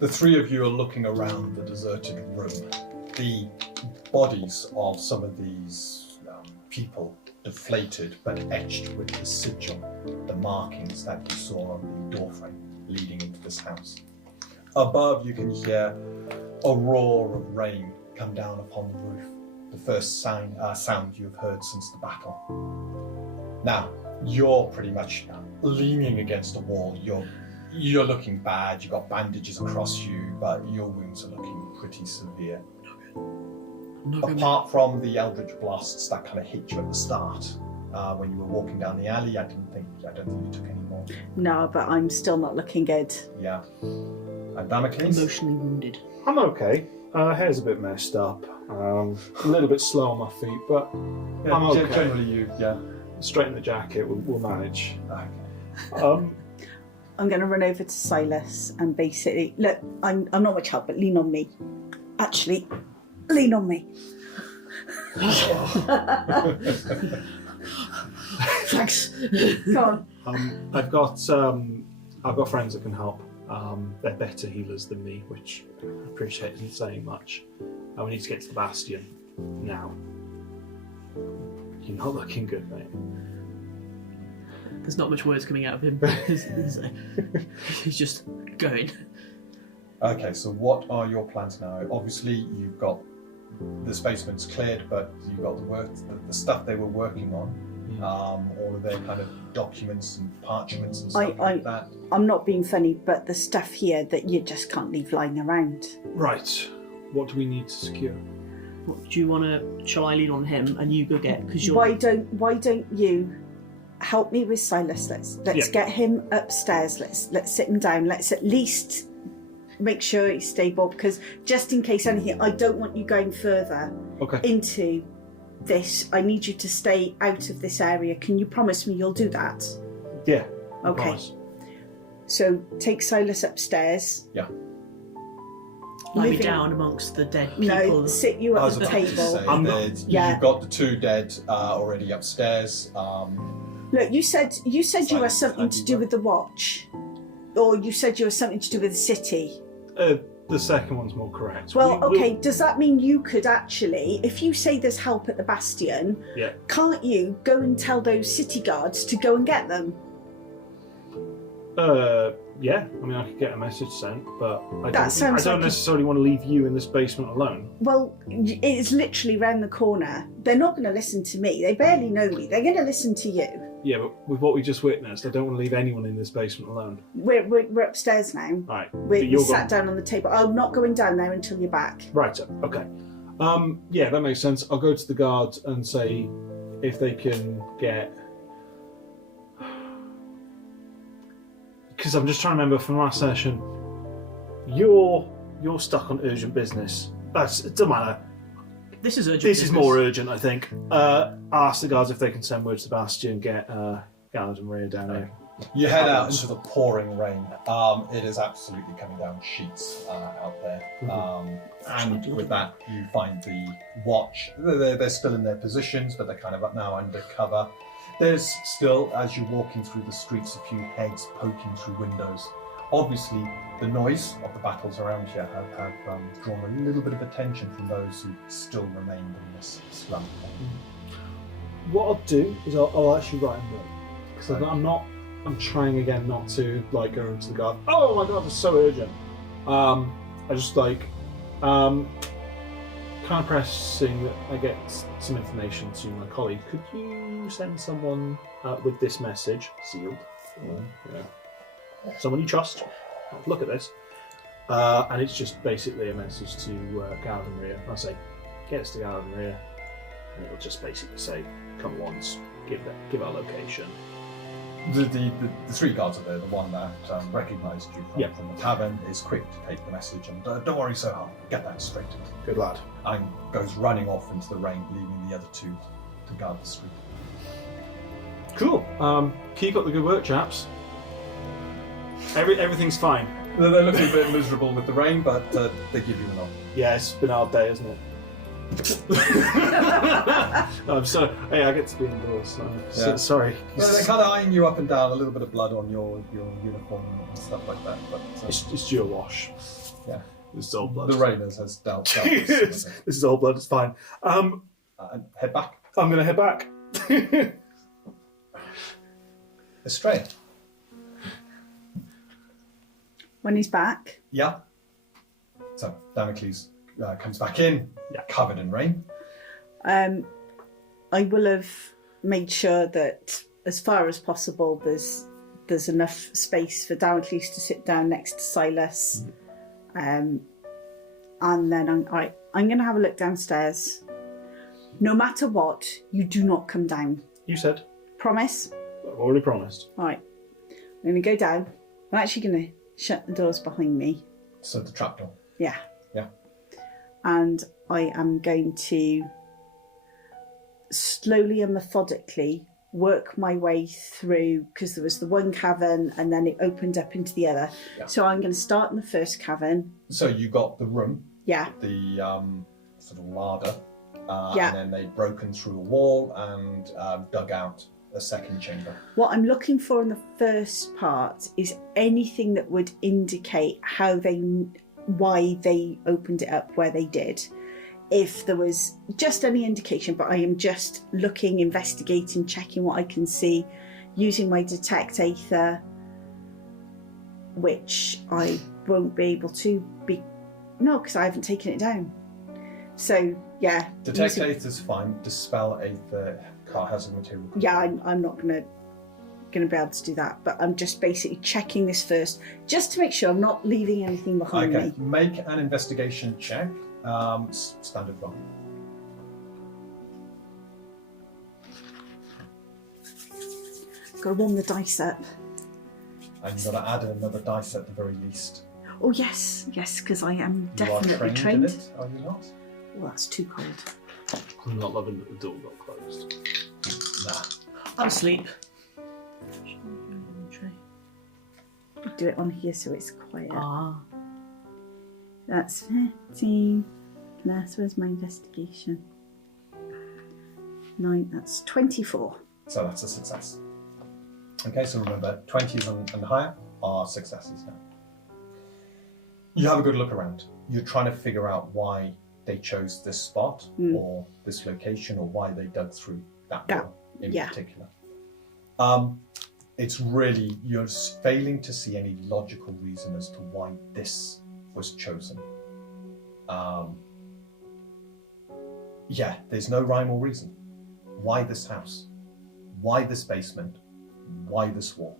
The three of you are looking around the deserted room. The bodies of some of these people deflated but etched with the sigil, the markings that you saw on the doorframe leading into this house. Above you can hear a roar of rain come down upon the roof, the first sound you've heard since the battle. Now, you're pretty much leaning against a wall. You're looking bad, you've got bandages across you, but your wounds are looking pretty severe. Apart from the eldritch blasts that kind of hit you at the start, when you were walking down the alley, I don't think you took any more. No, but I'm still not looking good. Yeah. And Damocles? Emotionally wounded. I'm okay. Hair's a bit messed up. A little bit slow on my feet, but Yeah, I'm okay. Generally yeah. Straighten the jacket, we'll manage. Okay. I'm going to run over to Silas and basically, look, I'm not much help, but lean on me. Actually, lean on me. Thanks. Go on. I've got friends that can help. They're better healers than me, which I appreciate isn't saying much. We need to get to the Bastion now. You're not looking good, mate. There's not much words coming out of him. He's just going. Okay, so what are your plans now? Obviously, you've got the basement's cleared, but you've got the stuff they were working on, all of their kind of documents and parchments and stuff like that. I'm not being funny, but the stuff here that you just can't leave lying around. Right. What do we need to secure? What, do you want to? Shall I lean on him and you go get? Because you're. Why don't you help me with Silas? Let's get him upstairs. Let's sit him down. Let's at least make sure he's stable, because just in case anything, I don't want you going further into this. I need you to stay out of this area. Can you promise me you'll do that? Yeah. Okay. Promise. So take Silas upstairs. Yeah. Lie me down amongst the dead people. No, sit you at the table. You've got the two dead already upstairs. Look, you said you were something to do with the watch, or you said you were something to do with the city. The second one's more correct. Well, does that mean you could actually, if you say there's help at the Bastion, can't you go and tell those city guards to go and get them? Yeah. I mean, I could get a message sent, but I That sounds don't like necessarily want to leave you in this basement alone. Well, it's literally round the corner. They're not going to listen to me. They barely know me. They're going to listen to you. Yeah, but with what we just witnessed, I don't want to leave anyone in this basement alone. We're upstairs now. Right. We're sat down on the table. I'm not going down there until you're back. Right, okay. Yeah, that makes sense. I'll go to the guards and say if they can get... Because I'm just trying to remember from last session, you're stuck on urgent business. It doesn't matter. This is urgent. This is more urgent, I think. Ask the guards if they can send word to the Bastion and get Galad and Rhea down here. You head out into the pouring rain. It is absolutely coming down sheets out there. And with that, you find the watch. They're still in their positions, but they're kind of now under cover. There's still, as you're walking through the streets, a few heads poking through windows. Obviously, the noise of the battles around here have drawn a little bit of attention from those who still remained in this slum. What I'll do is I'll actually write a note. Because I'm trying again not to go into the guard. Oh my god, it's so urgent. I just kind of pressing that I get some information to my colleague. Could you send someone with this message, sealed, someone you trust, look at this, and it's just basically a message to Galad and Rhea. I say, get us to Galad and Rhea, and it'll just basically say, come once, give our location. The three guards are there. The one that recognised you from the tavern is quick to take the message and don't worry so hard, get that straight. Good lad. And goes running off into the rain, leaving the other two to guard the street. Cool. Keep up the good work, chaps. Everything's fine. They're looking a bit miserable with the rain, but they give you a nod. Yeah, it's been a hard day, isn't it? I'm sorry. Hey, I get to be indoors. So sorry. Well, they're kind of eyeing you up and down. A little bit of blood on your uniform and stuff like that. But it's due a wash. Yeah. This is old blood. The Rainers has dealt with some of This it. is old blood. It's fine. And head back. I'm going to head back. Astreae. When he's back, Yeah. So Damocles comes back in, covered in rain. I will have made sure that as far as possible there's enough space for Damocles to sit down next to Silas. And then I'm going to have a look downstairs. No matter what, you do not come down. You said. Promise? I've already promised. All right. I'm going to go down. I'm actually going to shut the doors behind me. So the trapdoor. Yeah. Yeah. And I am going to slowly and methodically work my way through, because there was the one cavern and then it opened up into the other. Yeah. So I'm going to start in the first cavern. So you got the room, Yeah. the sort of larder, Yeah. and then they'd broken through a wall and dug out a second chamber. What I'm looking for in the first part is anything that would indicate why they opened it up where they did. If there was just any indication, but I am just looking, investigating, checking what I can see, using my detect aether, which I won't be able to because I haven't taken it down. So yeah. Detect aether's fine. Dispel aether has a material. Yeah, I'm not gonna be able to do that, but I'm just basically checking this first, just to make sure I'm not leaving anything behind Okay, me. make an investigation check. Standard roll. Got to warm the dice up. And you've got to add another dice at the very least. Oh yes, because I am definitely You are trained in it, are you not? Oh, that's too cold. I'm not loving that the door got closed. Nah. I'm asleep. Do it on here so it's quiet. Ah. That's 15. That was my investigation. 9, that's 24. So that's a success. Okay, so remember, 20s and higher are successes now. You have a good look around. You're trying to figure out why they chose this spot or this location, or why they dug through that wall in particular. It's really, you're failing to see any logical reason as to why this was chosen. There's no rhyme or reason. Why this house? Why this basement? Why this wall?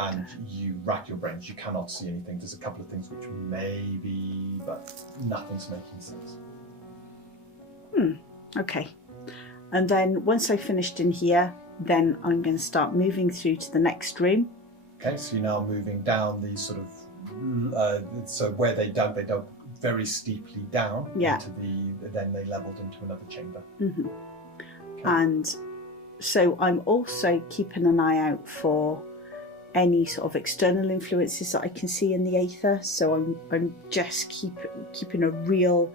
And you rack your brains, you cannot see anything. There's a couple of things which maybe, but nothing's making sense. Okay. And then once I've finished in here, then I'm going to start moving through to the next room. Okay, so you're now moving down these sort of, so where they dug very steeply down into then they leveled into another chamber. Mm-hmm. Okay. And so I'm also keeping an eye out for any sort of external influences that I can see in the aether. So I'm just keeping a real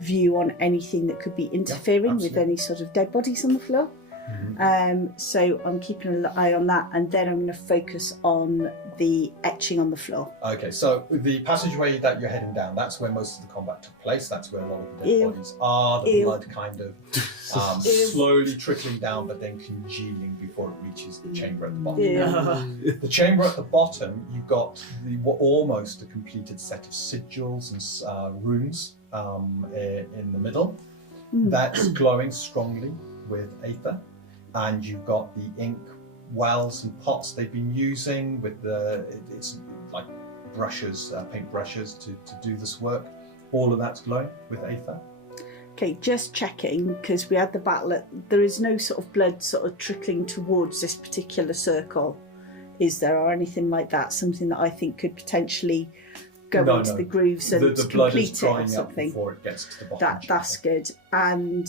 view on anything that could be interfering with any sort of dead bodies on the floor. Mm-hmm. So I'm keeping an eye on that, and then I'm going to focus on the etching on the floor. Okay, so the passageway that you're heading down, that's where most of the combat took place. That's where a lot of the dead bodies are. The blood kind of slowly trickling down, but then congealing before it reaches the chamber at the bottom. The chamber at the bottom, you've got almost a completed set of sigils and runes in the middle. That's glowing strongly with aether. And you've got the ink wells and pots they've been using with it's like brushes, paint brushes to do this work. All of that's glowing with aether. Okay, just checking, because we had the battle. There is no sort of blood sort of trickling towards this particular circle, is there, or anything like that? Something that I think could potentially go into the grooves and the blood is complete it or drying up something. before it gets to the bottom. That's good. And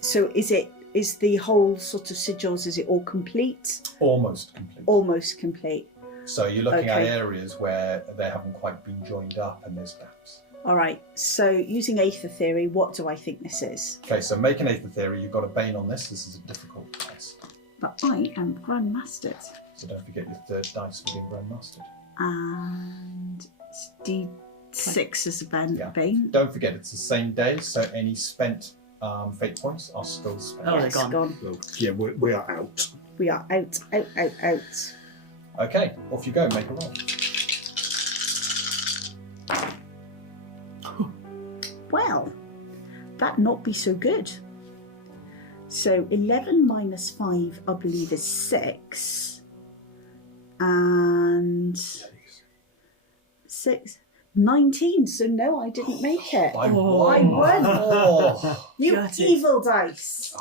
so is the whole sort of sigils, is it all complete? Almost complete. Almost complete. So you're looking at areas where they haven't quite been joined up and there's gaps. All right, so using aether theory, what do I think this is? Okay, so make an aether theory. You've got a bane on this. This is a difficult test. But I am Grandmastered. So don't forget your third dice for being Grandmastered. And it's D6 as a Yeah. bane. Don't forget, it's the same day, so any spent fate points are still spent. Oh, they're Yes, gone. Well, yeah, we are out. We are out. Okay, off you go, make a roll. Well, that not be so good. So 11 minus 5, I believe, is 6. And 6, 19. So no, I didn't make it. I Oh. won. I won. Oh. You Got it. evil dice.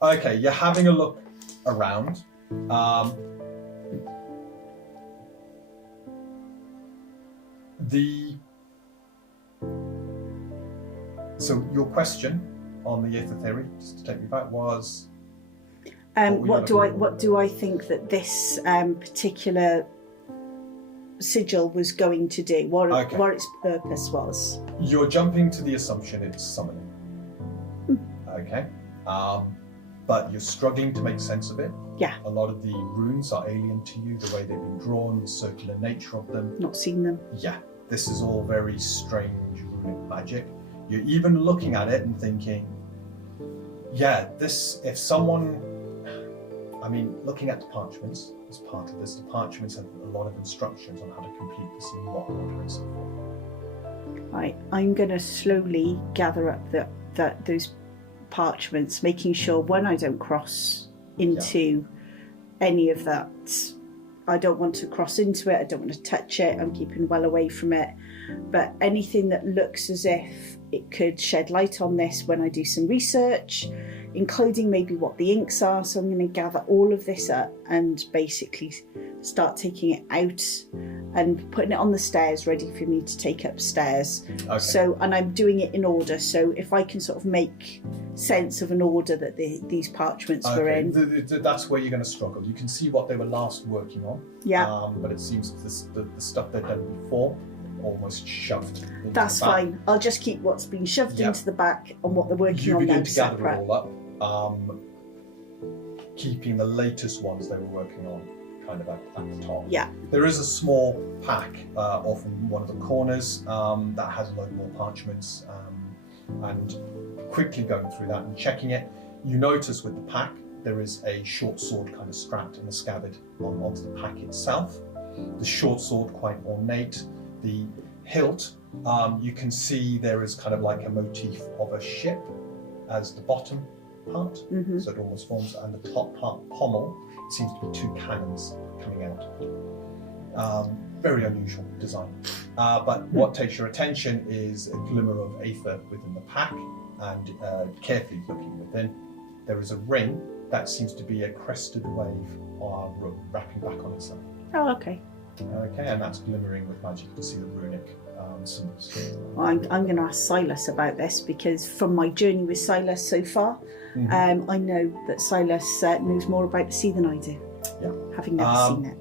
Okay, you're having a look around. So your question on the Aether theory, just to take me back, was What do I think that this particular sigil was going to do? What its purpose was? you're jumping to the assumption it's summoning. Okay. But you're struggling to make sense of it. Yeah. A lot of the runes are alien to you, the way they've been drawn, the circular nature of them. Not seen them. Yeah, this is all very strange runic magic. You're even looking at it and thinking, yeah, if someone, looking at the parchments as part of this, the parchments have a lot of instructions on how to complete this in what order and so forth. Right, I'm going to slowly gather up those parchments, making sure when I don't cross into any of that, I don't want to cross into it, I don't want to touch it, I'm keeping well away from it. But anything that looks as if it could shed light on this when I do some research, including maybe what the inks are. So I'm going to gather all of this up and basically start taking it out and putting it on the stairs ready for me to take upstairs. Okay. So, and I'm doing it in order. So if I can sort of make sense of an order that these parchments were in. That's where you're going to struggle. You can see what they were last working on. Yeah. But it seems the stuff they've done before almost shoved into That's the back. fine. I'll just keep what's been shoved into the back and what they're working You on begin now to gather separate. it all up, keeping the latest ones they were working on kind of at the top. Yeah. There is a small pack off in one of the corners that has a load more parchments, and quickly going through that and checking it, you notice with the pack there is a short sword kind of strapped in a scabbard onto the pack itself. The short sword quite ornate. The hilt, you can see there is kind of like a motif of a ship as the bottom part, Mm-hmm. so it almost forms, and the top part, pommel, it seems to be two cannons coming out. Very unusual design. But what takes your attention is a glimmer of aether within the pack, and carefully looking within, there is a ring that seems to be a crested wave wrapping back on itself. Oh, okay. Okay, and that's glimmering with magic. You can see the runic symbols. Well, I'm going to ask Silas about this because from my journey with Silas so far, I know that Silas knows more about the sea than I do. Yeah. Having never seen it.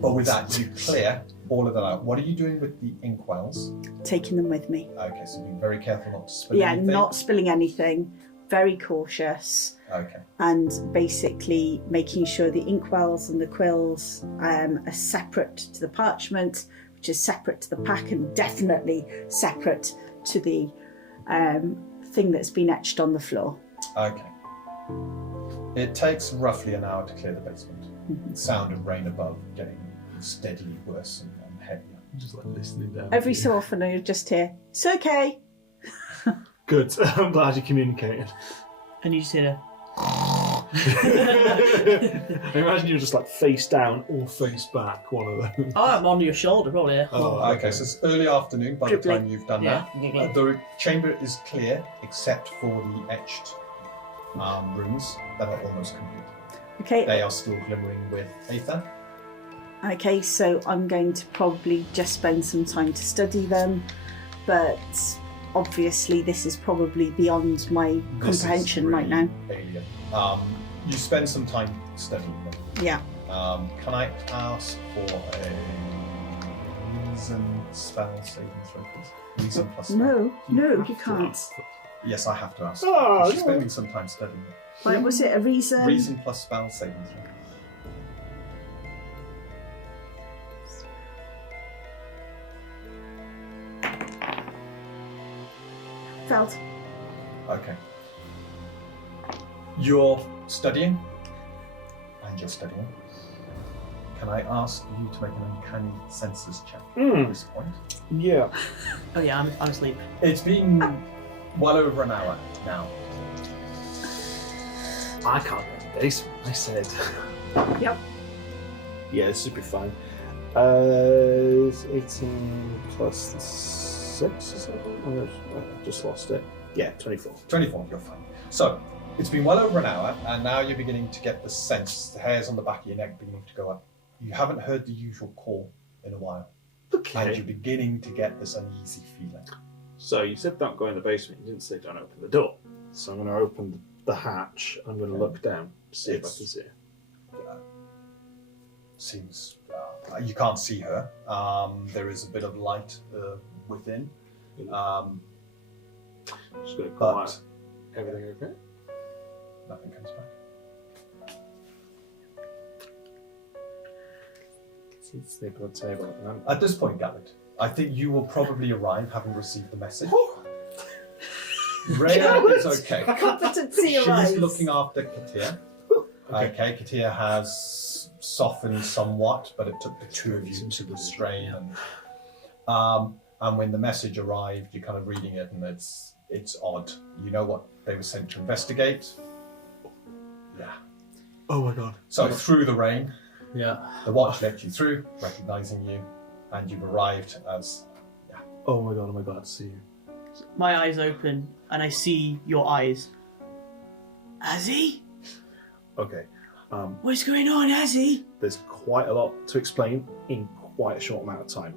But with that, you clear all of that out. What are you doing with the inkwells? Taking them with me. Okay, so being very careful not to spill anything. Not spilling anything. Very cautious. Okay. And basically making sure the inkwells and the quills are separate to the parchment, which is separate to the pack, and definitely separate to the thing that's been etched on the floor. Okay. It takes roughly an hour to clear the basement. The sound of rain above getting steadily worse and heavier. I'm just like listening down. Every so often I just hear, "It's okay." Good. I'm glad you communicated. And you just hear I imagine you're just like face down or face back, one of them. Oh, I'm on your shoulder, probably. Yeah. Okay, so it's early afternoon by the Dribbling. time you've done Yeah. that. The chamber is clear except for the etched runes that are almost complete. Okay. They are still glimmering with aether. Okay, so I'm going to probably just spend some time to study them, but obviously this is probably beyond my This is comprehension really right now. Alien. You spend some time studying them. Yeah. Can I ask for a reason spell saving throw, please? Reason plus spell. No, you have to can't. ask. Yes, I have to ask. Oh, She's no. spending some time studying it. Right, was it a reason? Reason plus spell saving throw. Felt. Okay. You're studying, and you're studying. Can I ask you to make an uncanny senses check at this point? Yeah. Oh yeah, I'm asleep. It's been well over an hour now. I can't get in the basement, I said. Yep. Yeah, this should be fine. It's 18 plus the 6 or something? I just lost it. Yeah, 24. 24, you're fine. So, it's been well over an hour, and now you're beginning to get the sense, the hairs on the back of your neck beginning to go up. You haven't heard the usual call in a while. Okay. And you're beginning to get this uneasy feeling. So you said don't go in the basement, you didn't say don't open the door. So I'm going to open the hatch, I'm going to look down, see if I can see her. Seems you can't see her. There is a bit of light within. Just going to But quiet. Everything okay? nothing comes back. It's sleeping on the table at the moment. At this point, Galad, I think you will probably arrive having received the message. Rhea is okay. Competency She arrives. is looking after Katia. Okay, Katia has softened somewhat, but it took the two of you to restrain. And when the message arrived, you're kind of reading it, and it's odd. You know what they were sent to investigate. Yeah. Oh my god. So through the rain, Yeah. the watch let you through, recognizing you, and you've arrived as. Oh my god, I see you. My eyes open and I see your eyes. Azzy? Okay. What's going on, Azzy? There's quite a lot to explain in quite a short amount of time.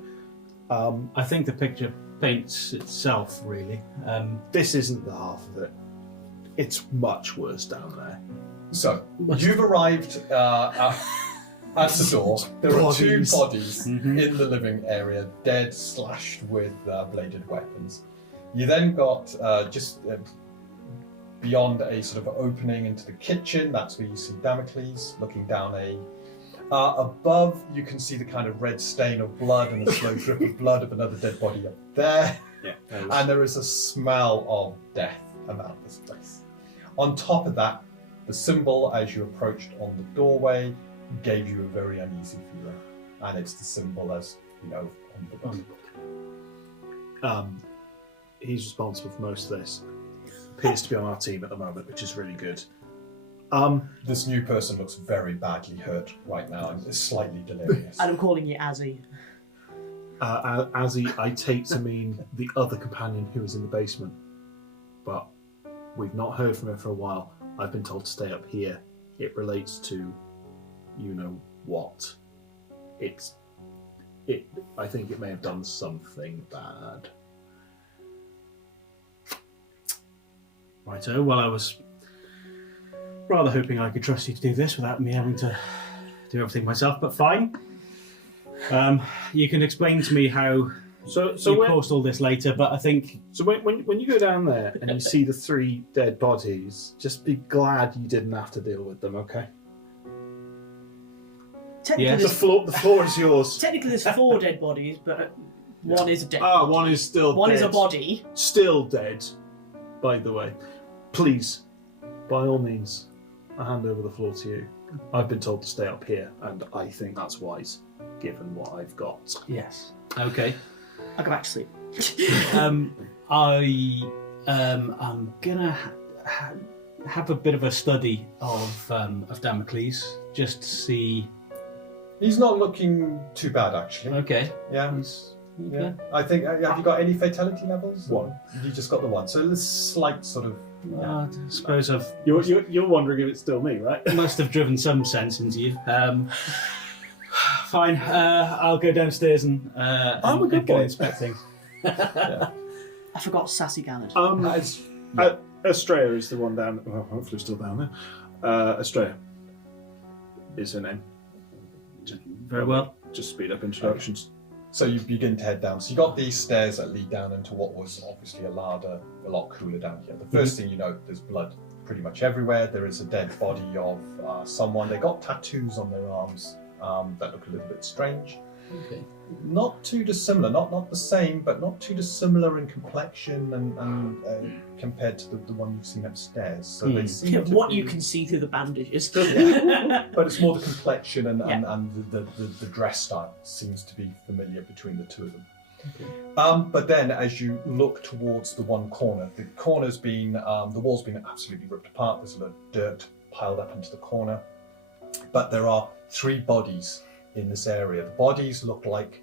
I think the picture paints itself, really. This isn't the half of it. It's much worse down there. So, you've arrived at the door. There are two Bodies. bodies in the living area, dead, slashed with bladed weapons. You then got just beyond a sort of opening into the kitchen. That's where you see Damocles looking down above, you can see the kind of red stain of blood and a slow drip of blood of another dead body up there. Yeah. And there is a smell of death about this place. On top of that, the symbol as you approached on the doorway gave you a very uneasy feeling. And it's the symbol as, on the book. He's responsible for most of this. Appears to be on our team at the moment, which is really good. This new person looks very badly hurt right now and is slightly delirious. And I'm calling you Azzy. Azzy, I take to mean the other companion who was in the basement. But we've not heard from her for a while. I've been told to stay up here. It relates to you know what. I think it may have done something bad. Righto, well, I was rather hoping I could trust you to do this without me having to do everything myself, but fine. You can explain to me how you caused all this later, but I think... So when you go down there and you see the 3 dead bodies, just be glad you didn't have to deal with them, okay? Technically, Yes. The floor is yours. technically there's 4 dead bodies, but one is a dead Ah, body. one is still One dead. is a body. Still dead, by the way. Please, by all means, I hand over the floor to you. I've been told to stay up here, and I think that's wise, given what I've got. Yes. Okay. I'll go back to sleep. I'm gonna have a bit of a study of Damocles, just to see... He's not looking too bad, actually. Okay. Yeah. Okay. Yeah. I think, have you got any fatality levels? 1. You just got the 1. So there's slight sort of... I suppose I've You're wondering if it's still me, right? must have driven some sense into you. Fine. I'll go downstairs and I'm a good go boy. inspect things. I forgot Sassy Galad. Astreae is the one down. Well, hopefully still down there. Astreae is her name. Very well. Just speed up introductions. So you begin to head down. So you got these stairs that lead down into what was obviously a larder, a lot cooler down here. The first thing you note, there's blood pretty much everywhere. There is a dead body of someone. They got tattoos on their arms that look a little bit strange. Okay. not too dissimilar, not the same, but not too dissimilar in complexion and compared to the one you've seen upstairs. So they seem to what be, you can see through the bandages. but it's more the complexion and the dress style seems to be familiar between the two of them. Okay. But then, as you look towards the one corner, the corner's been the wall's been absolutely ripped apart. There's a lot of dirt piled up into the corner, but there are 3 bodies in this area. The bodies look like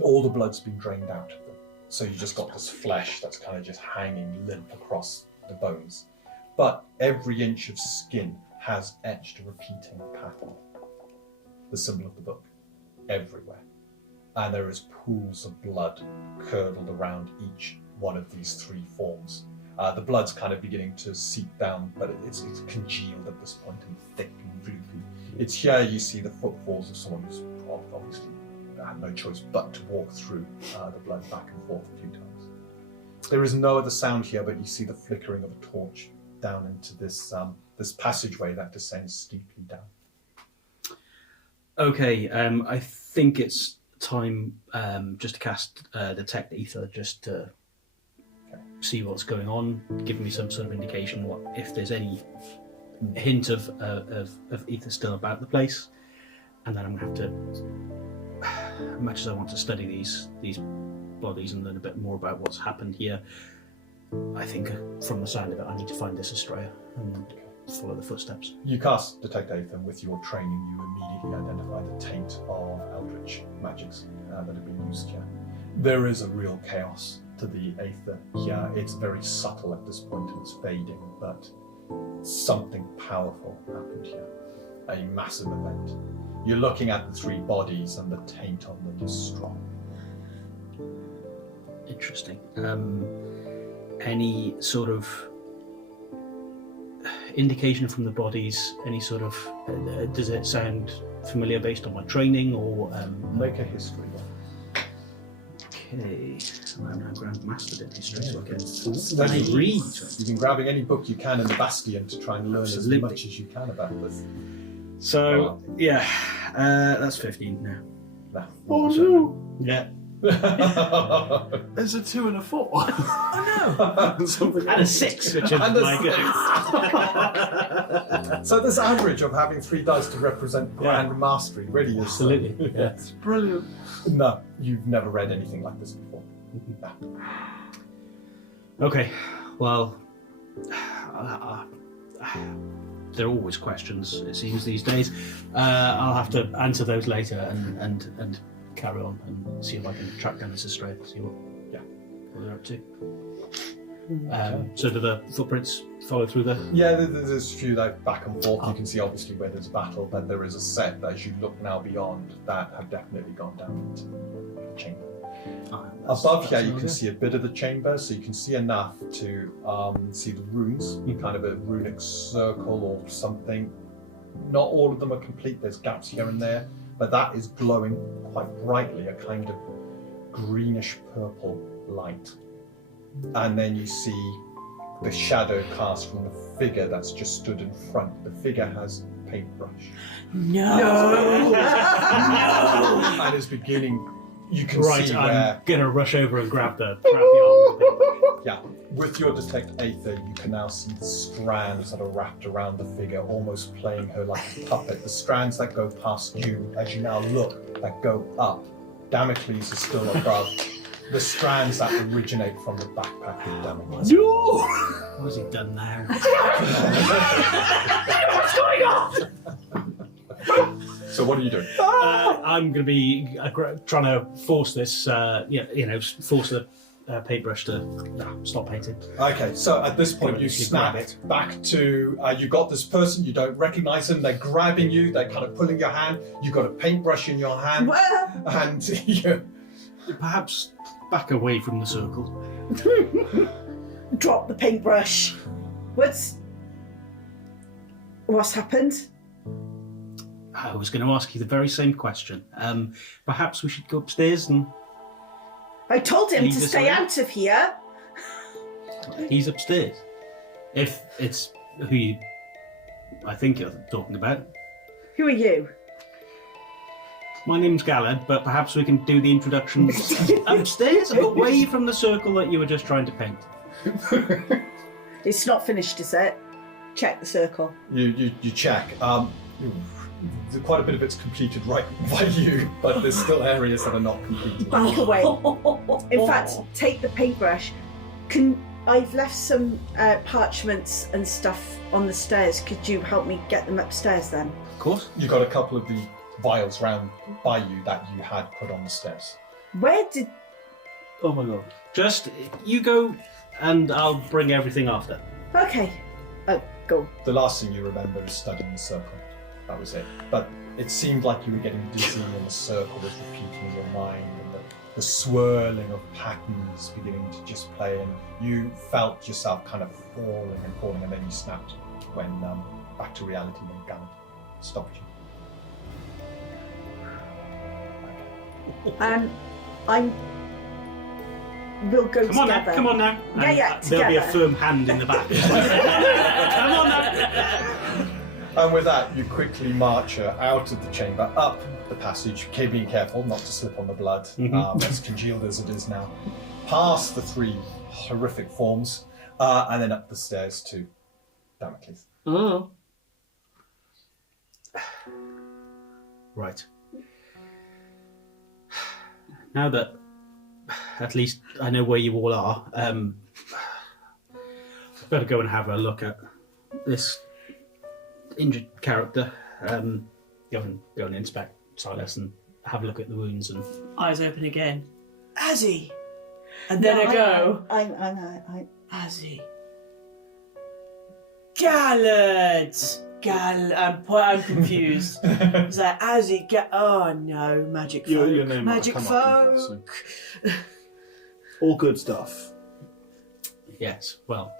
all the blood's been drained out of them. So you just got this flesh that's kind of just hanging limp across the bones. But every inch of skin has etched a repeating pattern. The symbol of the book, everywhere. And there is pools of blood curdled around each one of these 3 forms. The blood's kind of beginning to seep down, but it's congealed at this point and thick and gloopy. It's here you see the footfalls of someone who's obviously had no choice but to walk through the blood back and forth a few times. There is no other sound here, but you see the flickering of a torch down into this this passageway that descends steeply down. Okay, I think it's time just to cast Detect Ether, just to see what's going on, give me some sort of indication if there's any hint of ether still about the place, and then I'm going to have to, as much as I want to study these bodies and learn a bit more about what's happened here, I think from the sound of it I need to find this Astreae and follow the footsteps. You cast Detect Ether, and with your training you immediately identify the taint of eldritch magics that have been used here. There is a real chaos to the Aether here. It's very subtle at this point and it's fading, but something powerful happened here. A massive event. You're looking at the 3 bodies and the taint on them is strong. Interesting. Any sort of indication from the bodies? Any sort of does it sound familiar based on my training, or Make a history roll. Okay, I'm now Grand Mastered in history, so I can Study. read. You've been grabbing any book you can in the Bastion to try and learn Absolutely. as much as you can about this. So yeah, that's 15 now. Nah. Oh no! Yeah. There's a 2 and a 4. Oh no! Something And a else. 6, which is And a like So this average of having 3 dice to represent grand mastery really is absolutely. Yeah. It's brilliant. No, you've never read anything like this before. Okay, well, there are always questions, it seems, these days. I'll have to answer those later and carry on and see if I can track down this Astreae, see what they're up to. So do the footprints follow through the... Yeah, there's a few like back and forth. You can see obviously where there's a battle, but there is a set that as you look now beyond that have definitely gone down into the chamber. Above here you can see a bit of the chamber, so you can see enough to see the runes, kind of a runic circle or something. Not all of them are complete, there's gaps here and there, but that is glowing quite brightly, a kind of greenish purple light. And then you see the shadow cast from the figure that's just stood in front. The figure has a paintbrush. No! And is beginning, you can Right, see I'm where, gonna rush over and grab the arm. yeah, with your Detect Aether, you can now see the strands that are wrapped around the figure, almost playing her like a puppet. The strands that go past you, as you now look, that go up. Damocles is still above. The strands that originate from the backpack of Damocles. No! What has he done now? What's going on? So what are you doing? I'm going to be trying to force this, force the paintbrush to stop painting. Okay, so at this point you Grab snap it. back to, you got this person, you don't recognize them, they're grabbing you, they're kind of pulling your hand, you got a paintbrush in your hand, and you... Perhaps back away from the circle. Drop the paintbrush. What's happened? I was going to ask you the very same question. Perhaps we should go upstairs and... I told him Leave to this stay away? out of here. He's upstairs. If it's who I think you're talking about. Who are you? My name's Galad, but perhaps we can do the introduction upstairs, away from the circle that you were just trying to paint. It's not finished, is it? Check the circle. You check. Quite a bit of it's completed right by you, but there's still areas that are not completed. Back away. In fact, take the paintbrush. I've left some parchments and stuff on the stairs. Could you help me get them upstairs then? Of course. You got a couple of the vials round by you that you had put on the stairs. Where did... Oh my god. Just, you go, and I'll bring everything after. Okay. Oh, go. The last thing you remember is studying the circle. That was it. But it seemed like you were getting dizzy and the circle was repeating in your mind and the swirling of patterns beginning to just play, and you felt yourself kind of falling and then you snapped when back to reality when Galad stopped you. We'll go Come on together. now, come on now. Yeah, There'll be a together. firm hand in the back. Come on now. And with that, you quickly march her out of the chamber, up the passage, being careful not to slip on the blood, as congealed as it is now, past the three horrific forms, and then up the stairs to Damocles. Oh. Right. Now that at least I know where you all are, better go and have a look at this injured character. Go and inspect Silas and have a look at the wounds and Eyes open again. Azzy! And then I go. I Azzy. Galad! I'm confused. It's like, Azzy, oh no, magic folk. Your name might magic come up in passing. folk. All good stuff, yes, well,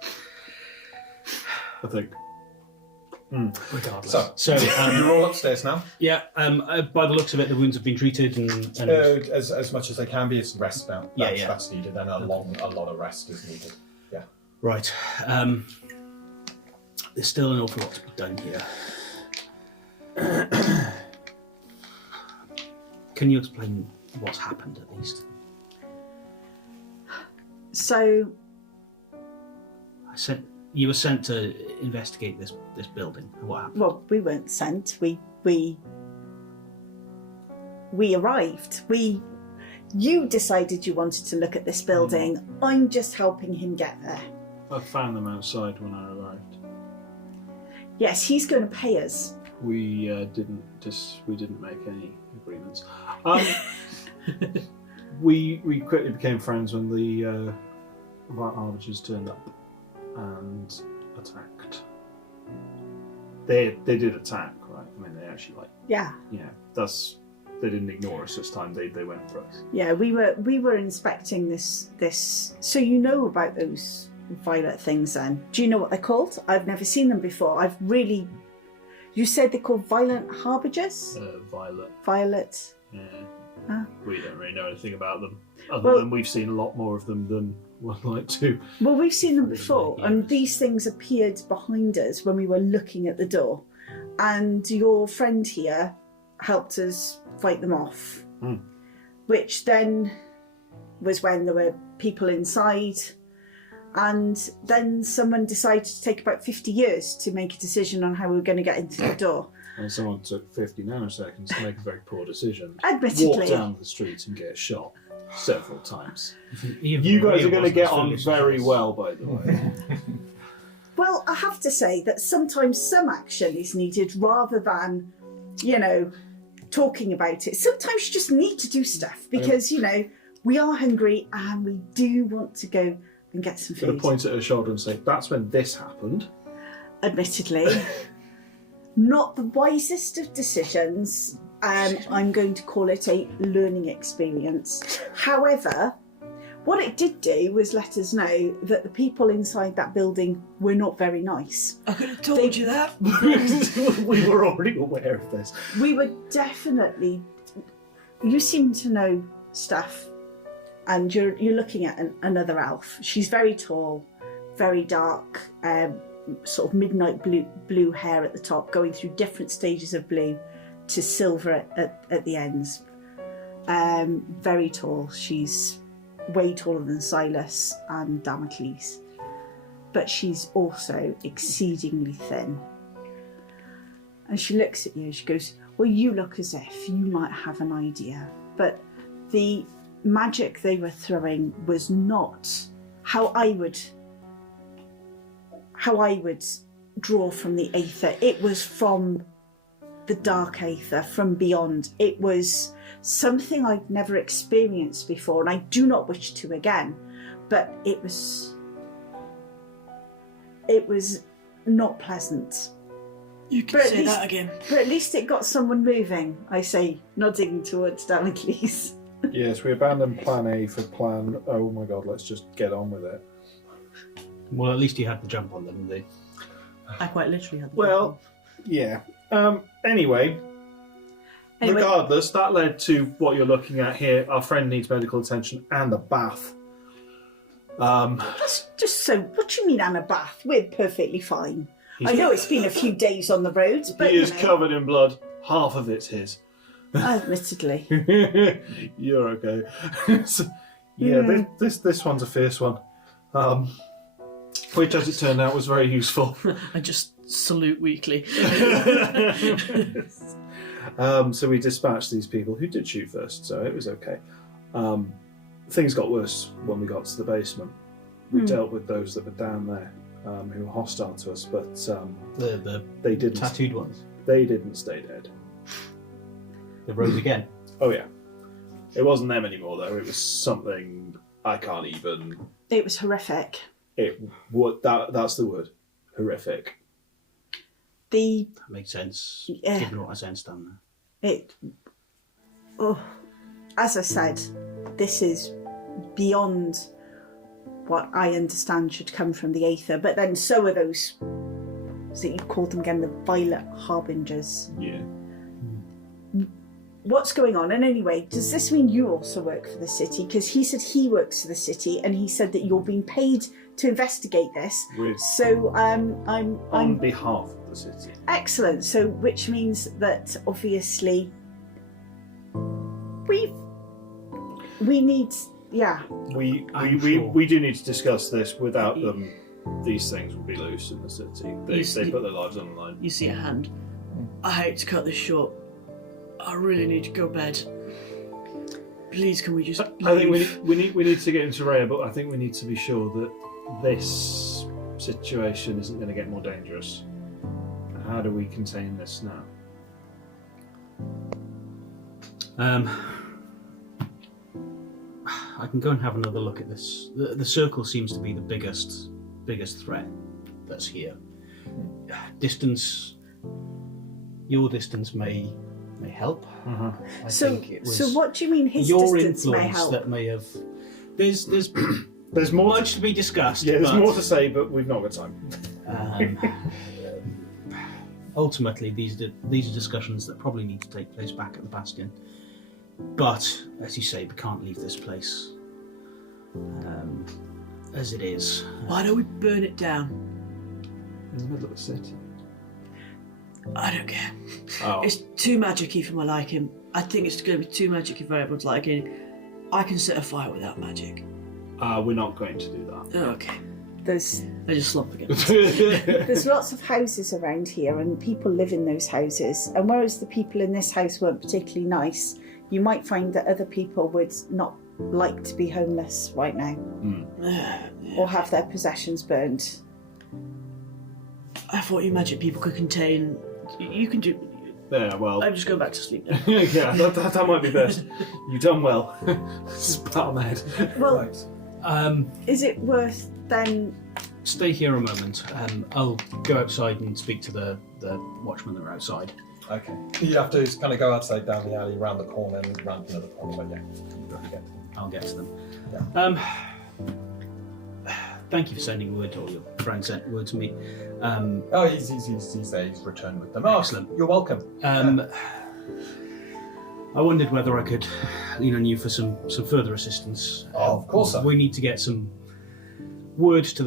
I think. regardless. So, you're all upstairs now. Yeah, by the looks of it, the wounds have been treated and As much as they can be, it's rest now. That's needed, and a lot of rest is needed. Yeah. right. There's still an awful lot to be done here. Can you explain what's happened at least? So, You were sent to investigate this building. What happened? well, we weren't sent. We arrived. You decided you wanted to look at this building. I'm just helping him get there. I found them outside when I arrived. Yes, he's going to pay us. We didn't make any agreements. We quickly became friends when the Arbiters turned up and attacked. They did attack, right? I mean, they actually Yeah. they didn't ignore us this time. They went for us. Yeah, we were inspecting this. So you know about those violet things then? Do you know what they're called? I've never seen them before. You said they're called violent harbingers? Violet. Violet. Yeah. Huh? We don't really know anything about them, other than we've seen a lot more of them than we'd like to. Well, we've seen them before, Yes. and these things appeared behind us when we were looking at the door. And your friend here helped us fight them off, which then was when there were people inside. And then someone decided to take about 50 years to make a decision on how we were going to get into the door. And someone took 50 nanoseconds to make a very poor decision. Admittedly. Walk down the street and get shot several times. Even You guys Maria are going to wasn't get as on foolish as very us. well, by the way. Well, I have to say that sometimes some action is needed rather than, talking about it. Sometimes you just need to do stuff because, we are hungry and we do want to go and get some I'm going food. to point at her shoulder and say, that's when this happened. Admittedly, not the wisest of decisions. I'm going to call it a learning experience. However, what it did do was let us know that the people inside that building were not very nice. I could have told you that. We were already aware of this. We were definitely... You seem to know stuff, and you're looking at another elf. She's very tall, very dark, sort of midnight blue hair at the top, going through different stages of blue. to silver at the ends. Very tall. She's way taller than Silas and Damocles. But she's also exceedingly thin. And she looks at you and she goes, well, you look as if you might have an idea. But the magic they were throwing was not how I would draw from the aether. It was from the dark aether, from beyond. It was something I'd never experienced before, and I do not wish to again. But it was not pleasant. You can say that again. But at least it got someone moving, I say, nodding towards Damocles. Yes, we abandoned plan A for plan, oh my god, let's just get on with it. Well, at least you had the jump on them. I quite literally had the Well, yeah. Anyway, regardless, that led to what you're looking at here. Our friend needs medical attention and a bath. That's just so... What do you mean, and a bath? We're perfectly fine. I know it's been a few days on the roads, but he is covered in blood. Half of it's his. Admittedly. You're okay. So, yeah, this one's a fierce one. Which, as it turned out, was very useful. I just salute weakly. So we dispatched these people who did shoot first, so it was okay. Things got worse when we got to the basement. We dealt with those that were down there, who were hostile to us, but they didn't. Tattooed ones. They didn't stay dead. They rose again. Oh yeah. It wasn't them anymore though. It was something I can't even. It was horrific. That's the word. Horrific. That makes sense. Given what I sensed down there. As I said, this is beyond what I understand should come from the aether, but then so are those, so you called them again, the Violet Harbingers. Yeah. What's going on? And anyway, does this mean you also work for the city? Because he said he works for the city, and he said that you're being paid to investigate this. So I'm on behalf of the city. Excellent. So which means that obviously we need. Yeah. We do need to discuss this. Without them, these things would be loose in the city. They put their lives on the line. You see a hand. I hate to cut this short. I really need to go bed. Please, can we just leave? I think we need to get into Rhea, but I think we need to be sure that this situation isn't going to get more dangerous. How do we contain this now? I can go and have another look at this. The circle seems to be the biggest threat that's here. Distance, your distance may help. So what do you mean his your distance may influence help? that may have. There's more much to be discussed. Yeah, there's but, more to say, but we've not got time. Ultimately, these are discussions that probably need to take place back at the Bastion. But, as you say, we can't leave this place as it is. Why don't we burn it down? In the middle of the city. I don't care. Oh. It's too magic-y for my liking. I think it's going to be too magic-y for everyone's liking. I can set a fire without magic. We're not going to do that. Okay. They just slump again. There's lots of houses around here, and people live in those houses. And whereas the people in this house weren't particularly nice, you might find that other people would not like to be homeless right now, or have their possessions burned. I thought you magic people could contain. You can do. Yeah, well. I'm just going back to sleep now. Yeah, that might be best. You've done well. Pat on the head. Well, is it worth then? Stay here a moment. I'll go outside and speak to the watchmen that are outside. Okay. You have to kind of go outside, down the alley, round the corner, and round another corner. But yeah, I'll get to them. Yeah. Thank you for sending word, or your friend sent word to me. He's returned with them. Oh, excellent. You're welcome. I wondered whether I could lean on you for some further assistance. Of course, sir. We need to get some word to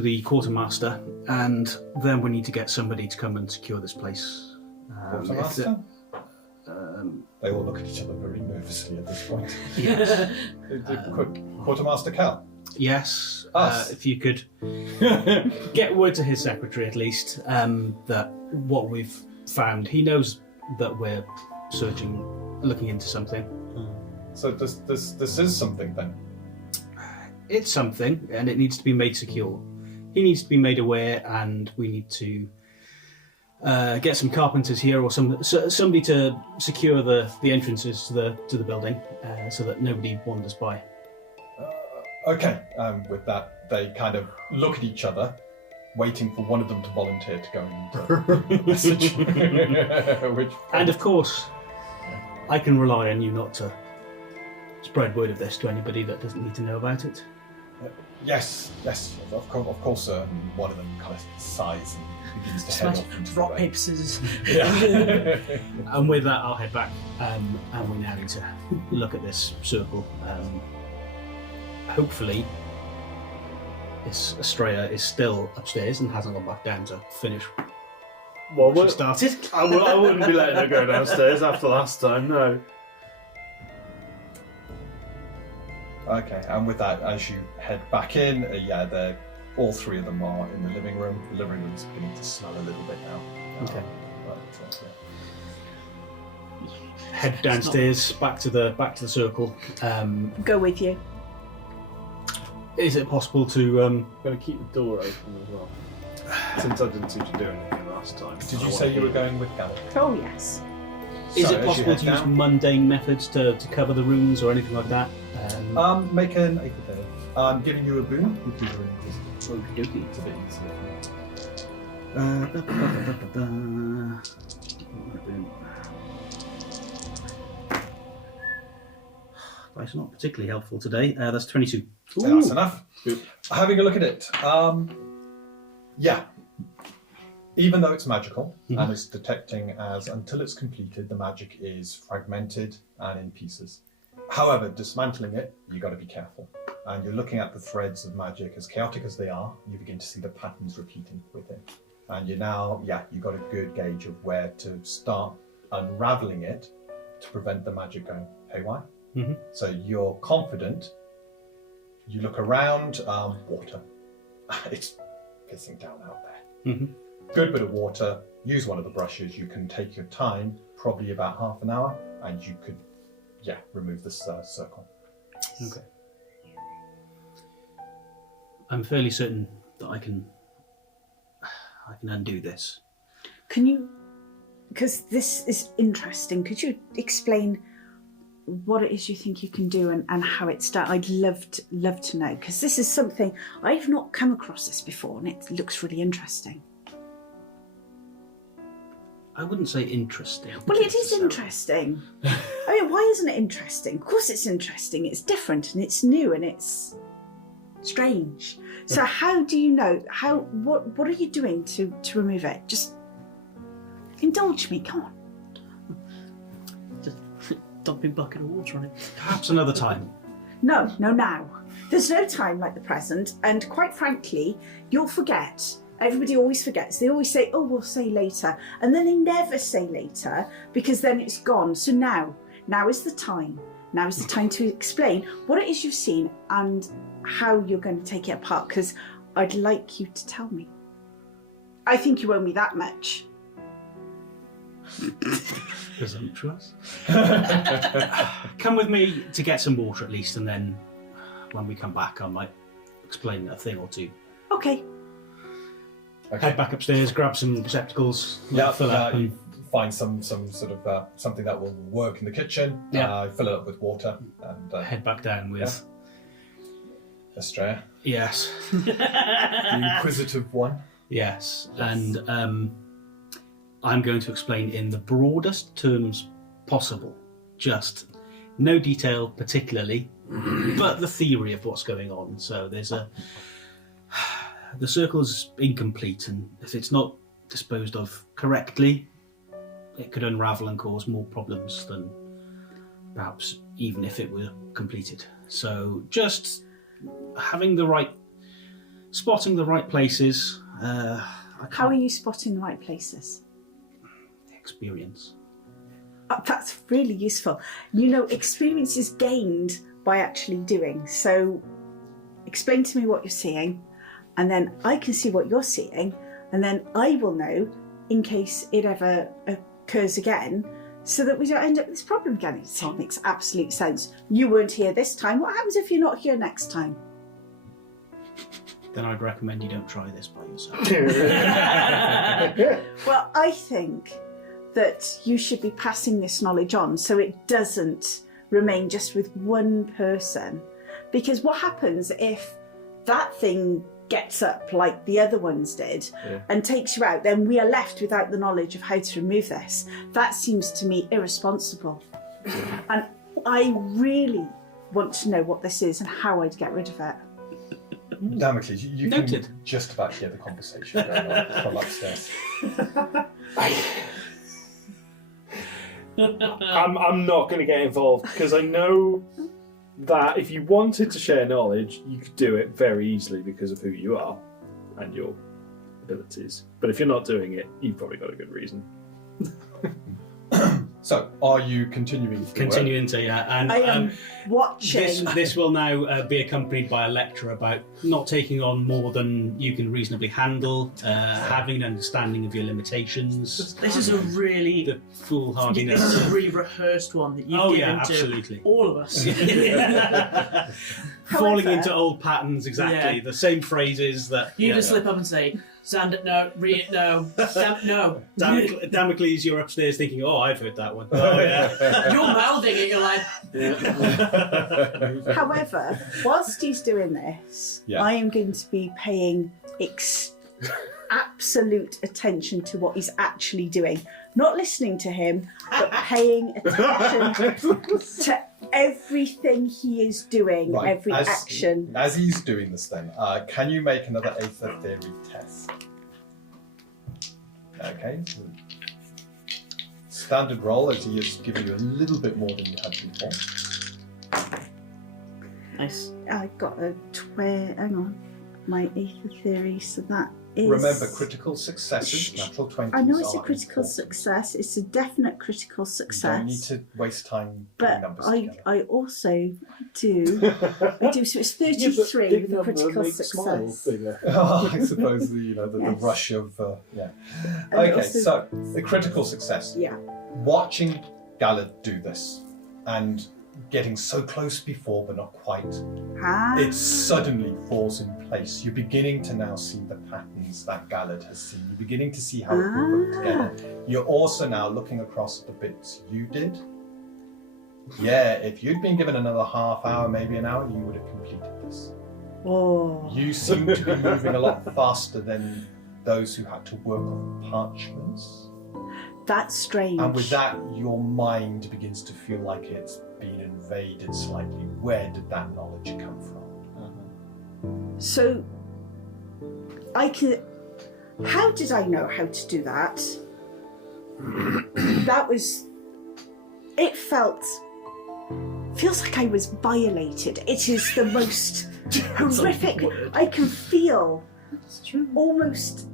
the quartermaster, and then we need to get somebody to come and secure this place. Quartermaster? They all look at each other very nervously at this point. Yes. Quartermaster Cal. Yes. Us. If you could get word to his secretary at least that what we've found, he knows that we're searching, looking into something. So this is something then. It's something, and it needs to be made secure. He needs to be made aware, and we need to get some carpenters here or somebody to secure the entrances to the building so that nobody wanders by. Okay. With that, they kind of look at each other, waiting for one of them to volunteer to go into the message. And of course, I can rely on you not to spread word of this to anybody that doesn't need to know about it. Yes, of course. One of them kind of sighs and begins to head off into rock, the paper, scissors. Yeah. And with that, I'll head back, and we now need to look at this circle. Hopefully, this Astreae is still upstairs and hasn't gone back down to finish Well, what she started. I wouldn't be letting her go downstairs after last time, no. Okay, and with that, as you head back in, all three of them are in the living room. The living room's beginning to smell a little bit now. Okay. Yeah. Head downstairs, back to the circle. Go with you. Is it possible to? I'm going to keep the door open as well. Since I didn't seem to do anything last time. Did you say you were going with Galad? Oh yes. Is So, it as you possible head to use down- mundane methods to cover the rooms or anything like that? Make an Inquisitor. I'm giving you a boon because you're an Inquisitor. Okey-dokey. It's a bit easier. Dice are not particularly helpful today. That's 22. That's enough. Having a look at it. Yeah. Even though it's magical and it's detecting as until it's completed, the magic is fragmented and in pieces. However, dismantling it, you've got to be careful. And you're looking at the threads of magic, as chaotic as they are, you begin to see the patterns repeating with it. And you've got a good gauge of where to start unraveling it to prevent the magic going haywire. Mm-hmm. So you're confident. You look around, water. It's pissing down out there. Mm-hmm. Good bit of water. Use one of the brushes. You can take your time, probably about half an hour, and you could, remove this circle. Okay. I'm fairly certain that I can undo this. Can you? Because this is interesting. Could you explain what it is you think you can do and how it's done? I'd love to know, because this is something I've not come across this before, and it looks really interesting. I wouldn't say interesting. Well, it is interesting. I mean, why isn't it interesting? Of course it's interesting. It's different and it's new and it's strange. So how do you know? What are you doing to remove it? Just indulge me, come on. Just dumping a bucket of water on it. Perhaps another time. No, now. There's no time like the present, and quite frankly, you'll forget. Everybody always forgets. They always say, oh, we'll say later. And then they never say later, because then it's gone. So now is the time. Now is the time to explain what it is you've seen and how you're going to take it apart, because I'd like you to tell me. I think you owe me that much. Presumptuous. Come with me to get some water at least, and then when we come back I might explain a thing or two. Okay. Head back upstairs, grab some receptacles, fill up. You find some sort of something that will work in the kitchen. Fill it up with water and head back down with Astreae, yes, the inquisitive one. yes, and I'm going to explain in the broadest terms possible, just no detail particularly, but the theory of what's going on. So there's the circle's incomplete, and if it's not disposed of correctly, it could unravel and cause more problems than perhaps even if it were completed. So just having spotting the right places. How are you spotting the right places? Experience. That's really useful. You know, experience is gained by actually doing. So explain to me what you're seeing, and then I can see what you're seeing, and then I will know in case it ever occurs again, so that we don't end up with this problem again. It makes absolute sense. You weren't here this time. What happens if you're not here next time? Then I'd recommend you don't try this by yourself. Well, I think that you should be passing this knowledge on so it doesn't remain just with one person. Because what happens if that thing gets up like the other ones did and takes you out, then we are left without the knowledge of how to remove this. That seems to me irresponsible. And I really want to know what this is and how I'd get rid of it. Damocles, you Noted. can just about hear the conversation going on from upstairs. I'm not going to get involved because I know that if you wanted to share knowledge, you could do it very easily because of who you are and your abilities. But if you're not doing it, you've probably got a good reason. So, are you continuing to Continuing to, and I am watching. this will now be accompanied by a lecture about not taking on more than you can reasonably handle, having an understanding of your limitations. This is a really The foolhardiness. This is a really rehearsed one that you've given absolutely. to all of us. Falling However- into old patterns, exactly. Yeah. The same phrases that You just slip up and say, "Sand it, no, read it, no, stamp, no." Damocles, you're upstairs thinking, "Oh, I've heard that one." Oh yeah. You're mouthing it. You're like, However, whilst he's doing this, I am going to be paying absolute attention to what he's actually doing. Not listening to him, but paying attention to everything he is doing, Right, every action. As he's doing this then, can you make another Aether Theory test? Okay. So standard roll as he is giving you a little bit more than you had before. nice. I got a hang on, my Aether Theory, so that is... Remember, critical successes, natural 20s. I know it's a are critical important. success, it's a definite critical You success. don't need to waste time putting But numbers I together. also do, so it's 33 with a critical success. Oh, I suppose the Yes. rush of And Okay, also- so the critical success. Yeah. Watching Galad do this and getting so close before but not quite, it suddenly falls in place. You're beginning to now see the patterns that Galad has seen. You're beginning to see how it all put together. You're also now looking across the bits you did. Yeah, if you'd been given another half hour, maybe an hour, you would have completed this. Oh. You seem to be moving a lot faster than those who had to work on parchments. That's strange. And with that, your mind begins to feel like it's been invaded slightly. Where did that knowledge come from? So, how did I know how to do that? Feels like I was violated. It is the most horrific. I can feel almost.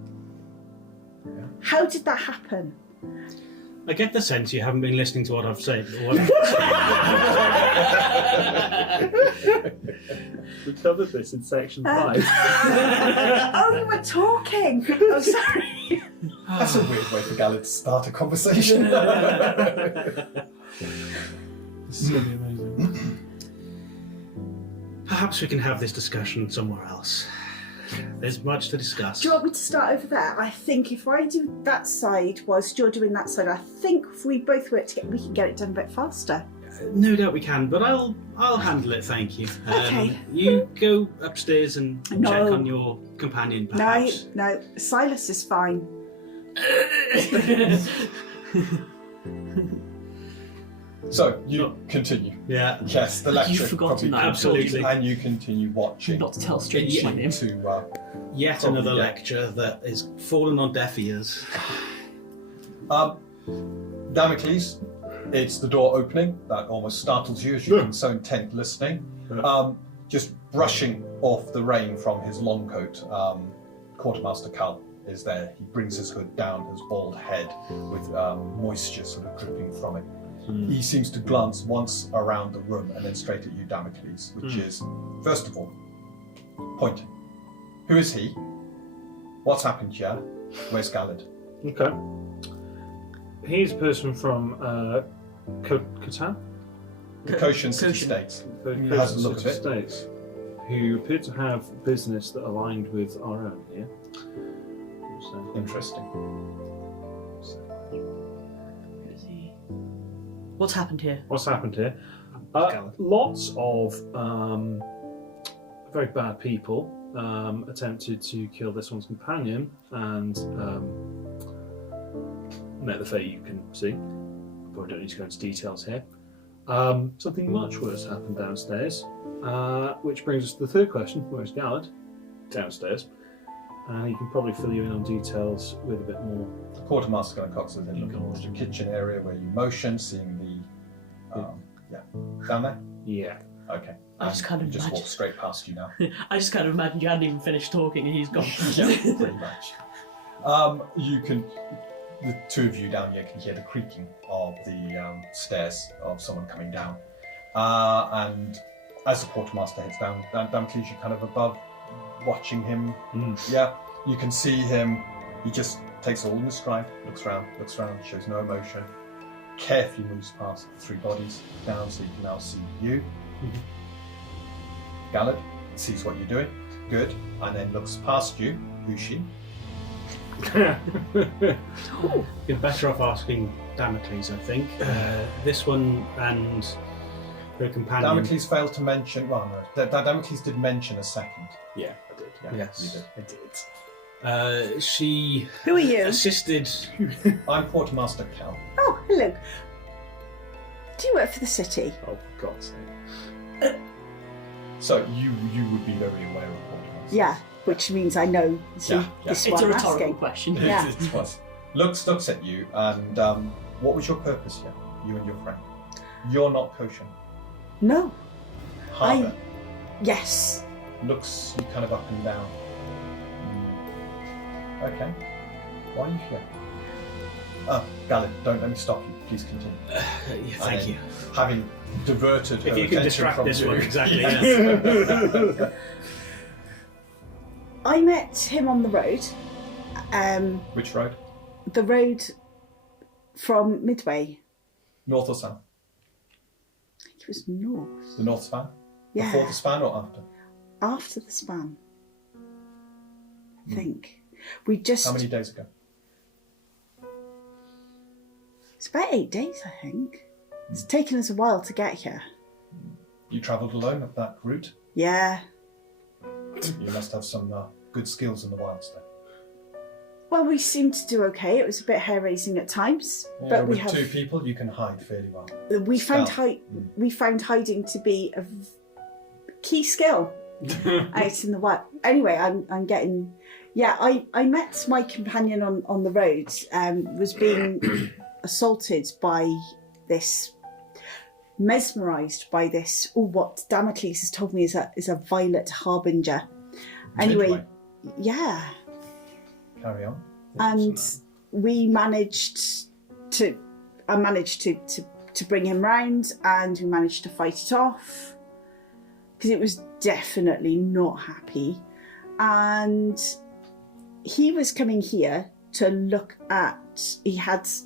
How did that happen? I get the sense you haven't been listening to what I've said. We covered this in section 5. Oh, you were talking. Oh, sorry. That's a weird way for Galad to start a conversation. This is going to be amazing. Perhaps we can have this discussion somewhere else. There's much to discuss. Do you want me to start over there? I think if I do that side whilst you're doing that side, I think if we both work together, we can get it done a bit faster. No doubt we can, but I'll handle it, thank you. Okay. You go upstairs and No. check on your companion, perhaps. No, Silas is fine. So, you continue. Yeah. Yes, the lecture. You've forgotten probably that. Absolutely. And you continue watching. Not to tell strangers my name. To, Yet Probably, another yeah. lecture that is fallen on deaf ears. Damocles, it's the door opening. That almost startles you as you've been so intent listening. Just brushing off the rain from his long coat. Quartermaster Cal is there. He brings his hood down, his bald head with moisture sort of dripping from it. He seems to glance once around the room and then straight at you, Damocles, which is, first of all, pointing. Who is he? What's happened here? Where's Galad? Okay. He's a person from Catan? Koshin City States. Has a look of it. States, who appear to have business that aligned with our own here. So, Interesting. What's happened here? what's happened here? Galad. Lots of very bad people attempted to kill this one's companion and met the fate you can see. But I don't need to go into details here. Something much worse happened downstairs, which brings us to the third question. Where's Galad? Downstairs. And he can probably fill you in on details with a bit more. The quartermaster going to cox with him, looking at the kitchen area where you motion, seeing the down there. Yeah. Okay. I just kind of just imagine- walk straight past you now. I just kind of imagined you hadn't even finished talking and he's gone. Yeah, pretty much. You can, the two of you down here can hear the creaking of the stairs of someone coming down. And as the quartermaster heads down, Damocles, you're kind of above, watching him. Yeah, you can see him. He just takes it all in his stride, looks around, shows no emotion. Carefully moves past the three bodies down, so you can now see you. Galad sees what you're doing, good, and then looks past you. Who's she? You're better off asking Damocles, I think. This one and her companion. Damocles failed to mention. Well, no, Damocles did mention a second. Yeah, I did. Yeah, Yes. you did. I did. She Who are you? assisted. I'm Quartermaster Cal. Oh, hello. Do you work for the city? Oh, for God's sake. So you would be very aware of Quartermaster. Yeah, which means I know. See, Yeah, this is It's what a I'm rhetorical asking. question. Yeah. It was. Looks at you, and what was your purpose here? You and your friend. You're not kosher. No. Harbour Yes. looks you kind of up and down. Okay. Why are you here? Oh, Galad, don't let me stop you. Please continue. Thank then, you. Having diverted her If you can attention distract from this you. one, exactly. Yes. I met him on the road. Which road? The road from Midway. North or south? I think it was north. The north span? Yeah. Before the span or after? After the span. I think. We just. How many days ago? It's about 8 days, I think. It's taken us a while to get here. You travelled alone up that route? Yeah. You must have some good skills in the wilds then. Well, we seemed to do okay. It was a bit hair-raising at times, Yeah, but we with have. two people, you can hide fairly well. We found Stealth. we found hiding to be a key skill out in the wild. Anyway, I'm getting. Yeah, I met my companion on the road. Was being assaulted by this, mesmerised by this. Oh, what Damocles has told me is a violet harbinger. Anyway, Midway. yeah. Carry on. And we managed to bring him round, and we managed to fight it off because it was definitely not happy. And he was coming here to look at. He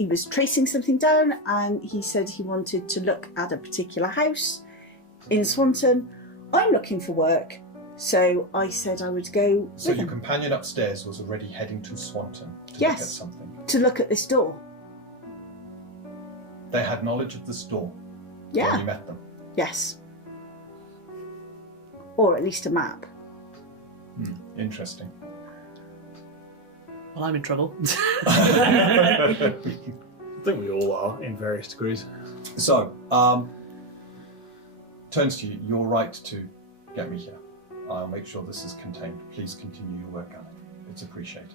was tracing something down, and he said he wanted to look at a particular house in Swanton. I'm looking for work. So I said I would go So with your him companion upstairs was already heading to Swanton to look Yes. at something. to look at this door. They had knowledge of this door when Yeah. you met them. Yes. Or at least a map. Interesting. Well, I'm in trouble. I think we all are in various degrees. So, turns to you. You're right to get me here. I'll make sure this is contained. Please continue your work, Alan. It's appreciated.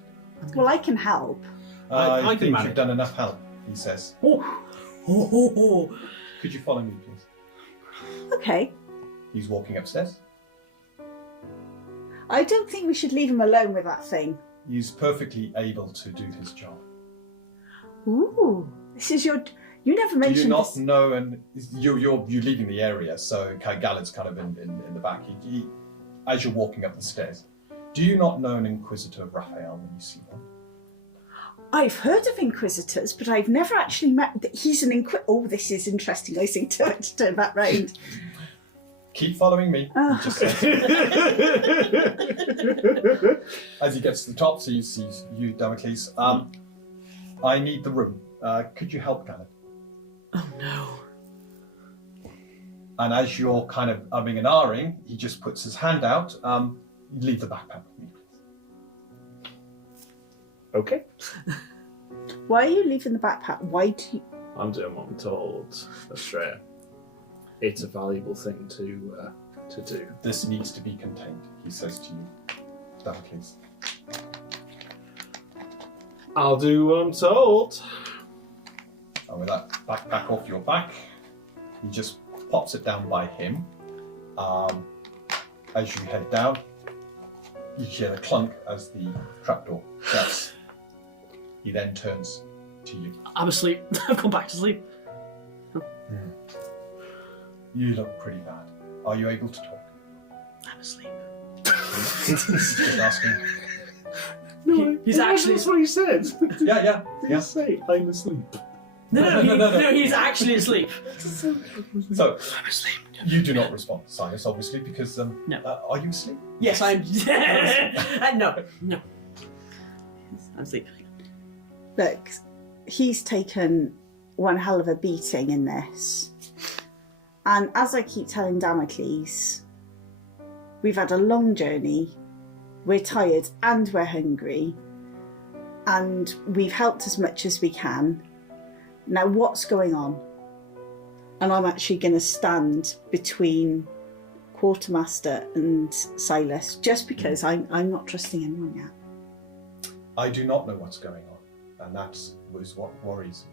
Well, I can help. I can think manage. you've done enough help, he says. Oh. Could you follow me, please? Okay. He's walking upstairs. I don't think we should leave him alone with that thing. He's perfectly able to do his job. Ooh. This is You never Do mentioned you not this. know? And you're leaving the area, so Galad's kind of in the back. As you're walking up the stairs, do you not know an Inquisitor Raphael when you see one? I've heard of Inquisitors, but I've never actually met. He's an Inquisitor. Oh, this is interesting. I see. To turn that round. Keep following me. Oh. He just says. As he gets to the top, so he sees you, Damocles. I need the room. Could you help, Galad? Oh no. And as you're kind of umming and ahhing, he just puts his hand out. Leave the backpack with me, please. Okay. Why are you leaving the backpack? Why do you? I'm doing what I'm told, Astreae. It's a valuable thing to do. This needs to be contained, he says to you, Damocles. I'll do what I'm told. And with that backpack off your back, he just pops it down by him. As you head down, you hear a clunk as the trapdoor shuts. He then turns to you. I'm asleep. I've gone back to sleep. You look pretty bad. Are you able to talk? I'm asleep. Just asking. He's actually. That's what he said. Yeah. Did he say I'm asleep? No, he's actually asleep. So, you do not respond, Silas, obviously, because No. Are you asleep? Yes, I'm. No. I'm sleeping. Look, he's taken one hell of a beating in this. And as I keep telling Damocles, we've had a long journey, we're tired and we're hungry, and we've helped as much as we can. Now what's going on? And I'm actually going to stand between Quartermaster and Silas, just because I'm not trusting anyone yet. I do not know what's going on, and that was what worries me.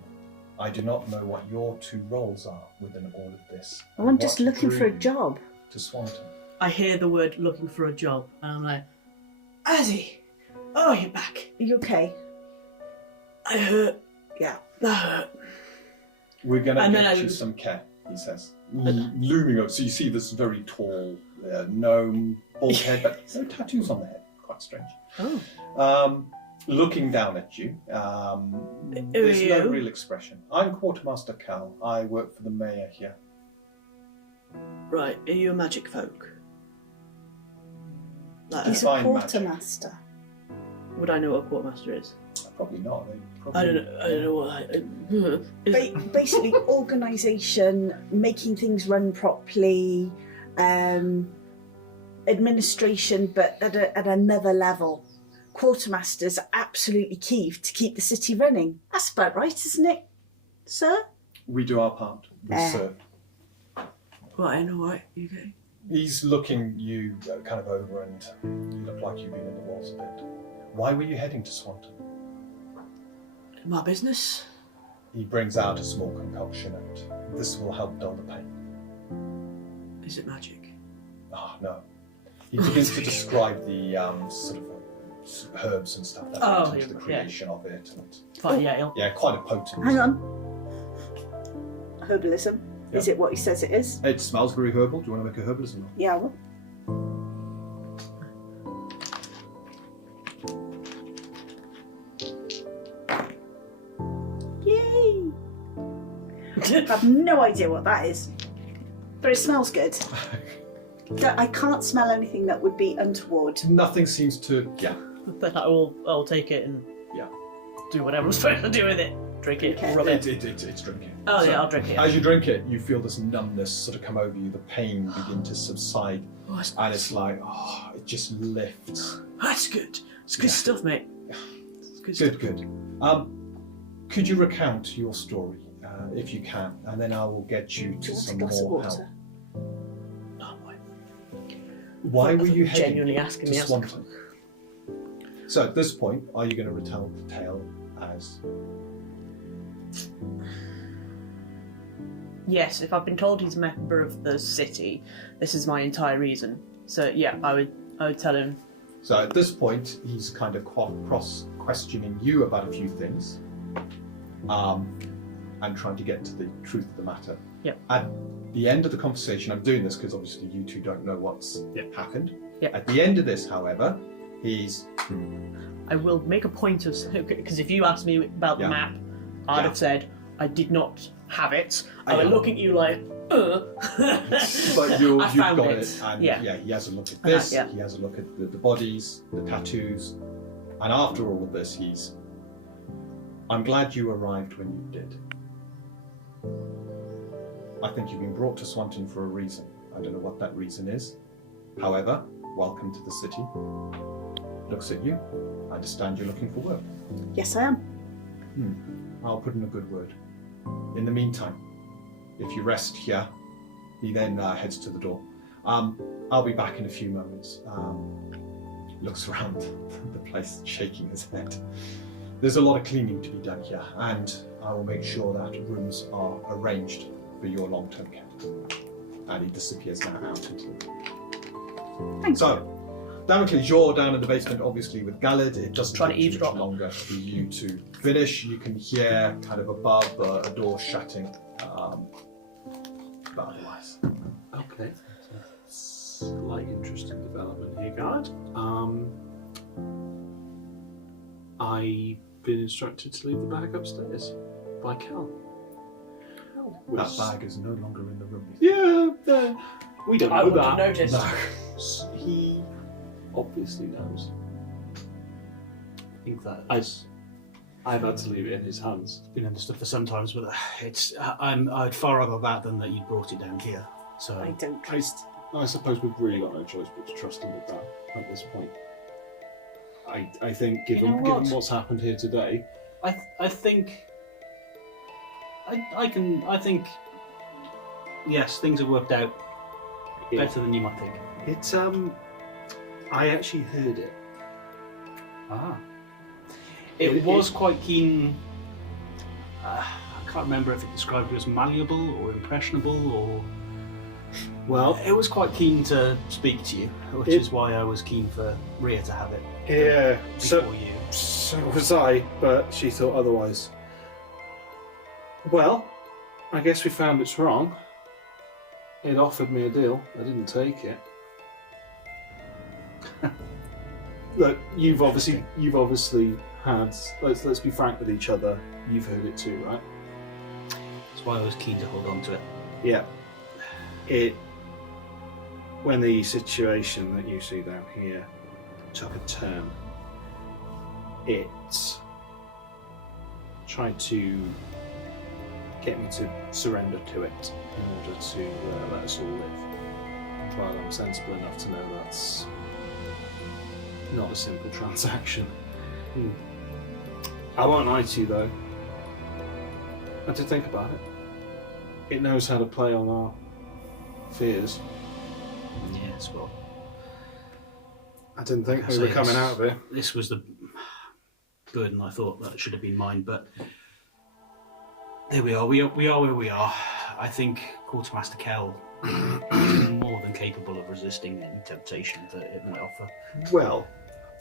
I do not know what your two roles are within all of this. Well, I'm What just looking drew for a you job. to Swanton. I hear the word looking for a job, and I'm like, Azzy, oh, you're back. Are you okay? I hurt. Yeah. I hurt. We're going to And then get I- you some care, he says. Looming up, so you see this very tall gnome, bald head, but no tattoos on the head. Quite strange. Oh. Looking down at you, there's no real expression. I'm Quartermaster Cal. I work for the mayor here. Right, are you a magic folk? Like, He's a Fine magic. quartermaster. would I know what a quartermaster is? Probably not. They probably... I don't know what. Basically, organisation, making things run properly, administration, but at another level. Quartermasters are absolutely key to keep the city running. That's about right, isn't it, sir? We do our part. We serve. Right, I know what you okay. He's looking you kind of over, and you look like you've been in the walls a bit. Why were you heading to Swanton? My business? He brings out a small concoction, and this will help dull the pain. Is it magic? Ah, no. He begins to describe the sort of herbs and stuff that went into the creation of it. And, Fine, yeah. quite a potent. Hang on. Herbalism. Yeah. Is it what he says it is? It smells very herbal. Do you want to make a herbalism roll? Yeah, well. Yay! I have no idea what that is, but it smells good. I can't smell anything that would be untoward. Nothing seems to. Yeah. But I'll take it and do whatever I'm supposed to do with it. Drink it, Okay. rub it. It's drinking. Oh So, yeah, I'll drink it. As you drink it, you feel this numbness sort of come over you. The pain begin to subside, Oh, that's, and it's like, it just lifts. that's good. It's good Yeah. stuff, mate. It's good stuff. Good. Could you recount your story, if you can, and then I will get you Do to you want a some glass of more help. water? Oh, boy. Why were you heading genuinely asking to me? Swanton? So at this point, are you going to retell the tale as? Yes, if I've been told he's a member of the city, this is my entire reason. So yeah, I would tell him. So at this point, he's kind of cross-questioning you about a few things. and trying to get to the truth of the matter. Yep. At the end of the conversation, I'm doing this because obviously you two don't know what's happened. Yep. At the end of this, however, he's... I will make a point of, because if you asked me about the map, I'd have said I did not have it. I was looking at you like, But you've found got it. it, and he has a look at And this, that, he has a look at the bodies, the tattoos, and after all of this, I'm glad you arrived when you did. I think you've been brought to Swanton for a reason. I don't know what that reason is. However, welcome to the city. Looks at you. I understand you're looking for work. Yes, I am. I'll put in a good word. In the meantime, if you rest here, he then heads to the door. I'll be back in a few moments. Looks around the place, shaking his head. There's a lot of cleaning to be done here, and I will make sure that rooms are arranged for your long-term care. And he disappears now out into the... Thanks. So, Damocles, you're down in the basement, obviously, with Galad. It doesn't Trying to take too much eavesdrop. longer for you to finish. You can hear kind of above a door shutting. But otherwise... Okay. Slight interesting development here, Galad. I've been instructed to leave the bag upstairs by Cal. That bag is no longer in the room. Yeah, we don't I know wouldn't have that. noticed. No. He obviously knows. I think that I've had to leave it in his hands. it's been understood for some times, but I'd far rather that than that you brought it down here. So I don't trust. I suppose we've really got no choice but to trust him with that at this point. I think given what's happened here today, I think yes, things have worked out better than you might think. I actually heard it. It was quite keen. I can't remember if it described you as malleable or impressionable or. Well, It was quite keen to speak to you, which is why I was keen for Rhea to have it yeah. before you. So was I, but she thought otherwise. Well, I guess we found it's wrong. It offered me a deal. I didn't take it. Look, you've obviously had. Let's be frank with each other. You've heard it too, right? That's why I was keen to hold on to it. Yeah. When the situation that you see down here took a turn, it tried to get me to surrender to it in order to let us all live. But I'm sensible enough to know that's not a simple transaction. I won't lie to you though. I did think about it. It knows how to play on our fears. Yes, well, I didn't think we were coming out of it. This was the burden I thought that should have been mine, but there we are. We are where we are. I think Quartermaster Kell is more than capable of resisting any temptation that it might offer. Well,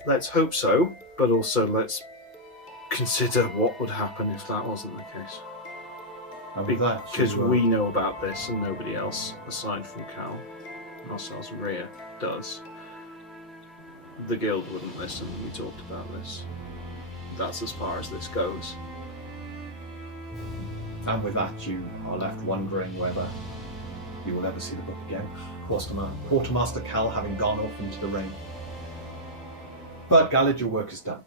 let's hope so, but also let's consider what would happen if that wasn't the case. And with that, Because we know about this and nobody else, aside from Cal, ourselves and Rhea, does. The guild wouldn't listen. We talked about this. That's as far as this goes. And with that, you are left wondering whether you will ever see the book again. Quartermaster Cal having gone off into the rain. But Galad, your work is done.